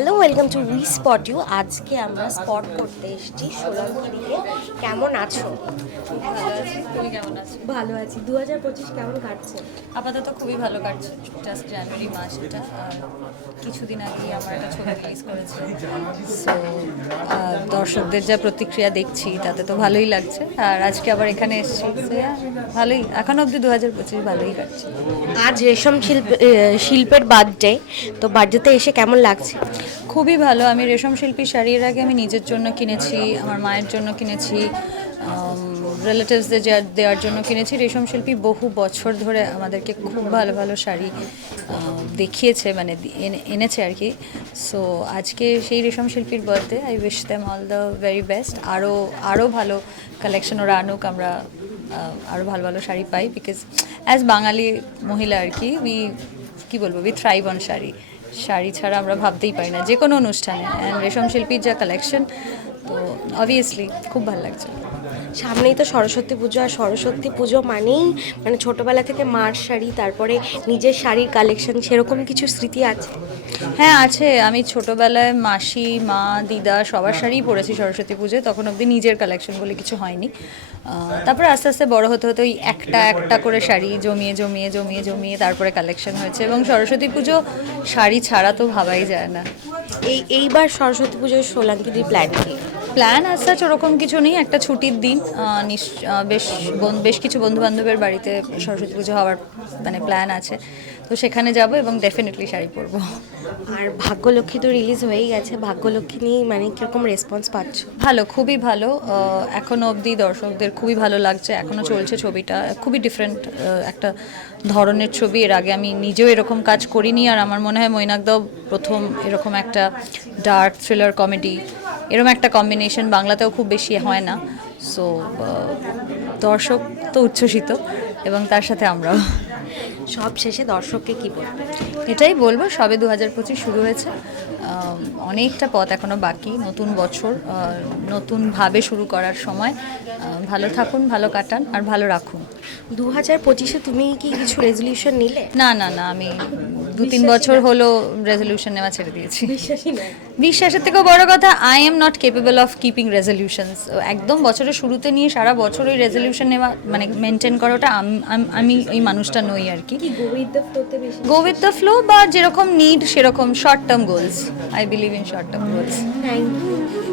Hello welcome to we spot you. আজকে আমরা spot করতে এসেছি সোলাঙ্কি কেমন আছো ভালো আছি তুমি কেমন আছো? ভালো আছি। দু হাজার পঁচিশ কেমন কাটছে? আপাতত খুবই ভালো কাটছে। জাস্ট জানুয়ারি মাস এটা কিছুদিন আগে আমার একটা ছবি রিলিজ করেছে। সো দর্শকদের যা প্রতিক্রিয়া দেখছি তাতে তো ভালোই লাগছে। আর আজকে আবার এখানে এসেছি। ভালোই। এখন অবধি দু হাজার পঁচিশ ভালোই কাটছে। আজ রেশম শিল্প শিল্পের বার্থডে তো বার্থডেতে এসে কেমন লাগছে? খুবই ভালো। আমি রেশম শিল্পী শাড়ি এর আগে আমি নিজের জন্য কিনেছি, আমার মায়ের জন্য কিনেছি রিলেটিভসদের দেওয়ার জন্য কিনেছি। রেশম শিল্পী বহু বছর ধরে আমাদেরকে খুব ভালো ভালো শাড়ি দেখিয়েছে মানে এনে- এনেছে আর কি। সো আজকে সেই রেশম শিল্পীর birthday I wish them all the very best আরও আরও ভালো কালেকশন ওরা আনুক, আমরা আরও ভালো ভালো শাড়ি পাই। বিকজ অ্যাজ বাঙালি মহিলা আর কি উই কী বলব we thrive on sari. Sari ছাড়া আমরা ভাবতেই পারি না যে কোনো অনুষ্ঠানে। অ্যান্ড রেশম শিল্পীর যা কালেকশন তো অবভিয়াসলি খুব ভালো লাগছে। সামনেই তো সরস্বতী পুজো আর সরস্বতী পুজো মানেই মানে ছোটবেলা থেকে মার শাড়ি তারপরে নিজের শাড়ির কালেকশন সেরকম কিছু স্মৃতি আছে? হ্যাঁ আছে। আমি ছোটোবেলায় মাসি মা দিদা সবার শাড়িই পরেছি সরস্বতী পুজোয়। তখন অবধি নিজের কালেকশন বলে কিছু হয়নি। তারপরে আস্তে আস্তে বড় হতে হতে ওই একটা একটা করে শাড়ি জমিয়ে জমিয়ে জমিয়ে জমিয়ে তারপরে কালেকশন হয়েছে। এবং সরস্বতী পুজো শাড়ি ছাড়া তো ভাবাই যায় না। এই এইবার সরস্বতী পুজোর সোলাঙ্কিদির প্ল্যান কি? প্ল্যান আজ সাচ ওরকম কিছু নেই একটা ছুটির দিন বেশ বেশ কিছু বন্ধু বান্ধবের বাড়িতে সরস্বতী পুজো হওয়ার মানে প্ল্যান আছে। তো সেখানে যাব এবং ডেফিনেটলি শাড়ি পরবো। আর ভাগ্যলক্ষ্মী তো রিলিজ হয়েই গেছে। ভাগ্যলক্ষ্মী নিয়ে মানে কীরকম রেসপন্স পাচ্ছ? ভালো খুবই ভালো। এখনও অবধি দর্শকদের খুবই ভালো লাগছে। এখনও চলছে ছবিটা। খুবই ডিফারেন্ট একটা ধরনের ছবি। এর আগে আমি নিজেও এরকম কাজ করিনি। আর আমার মনে হয় মৈনাকদাও প্রথম এরকম একটা ডার্ক থ্রিলার কমেডি এরকম একটা কম্বিনেশন বাংলাতেও খুব বেশি হয় না। সো দর্শক তো উচ্ছ্বসিত এবং তার সাথে আমরাও। সব শেষে দর্শককে কী বলব? এটাই বলব সবে দু হাজার পঁচিশ শুরু হয়েছে। অনেকটা পথ এখনও বাকি নতুন বছর নতুনভাবে শুরু করার সময়। ভালো থাকুন ভালো কাটান আর ভালো রাখুন। দু হাজার পঁচিশে তুমি কি কিছু রেজলিউশন নিলে? না না না আমি দু তিন বছর হলো রেজলিউশন নেওয়া ছেড়ে দিয়েছি। বিশ্বাসের থেকেও বড় কথা I am not capable of keeping resolutions একদম বছরের শুরুতে নিয়ে সারা বছর ওই রেজলিউশন নেওয়া মানে মেনটেন করাটা আম- ওই মানুষটা নই আর কি। গো উইথ দ্য ফ্লো বা যেরকম নিড সেরকম short term goals I believe in short term goals. Thank you.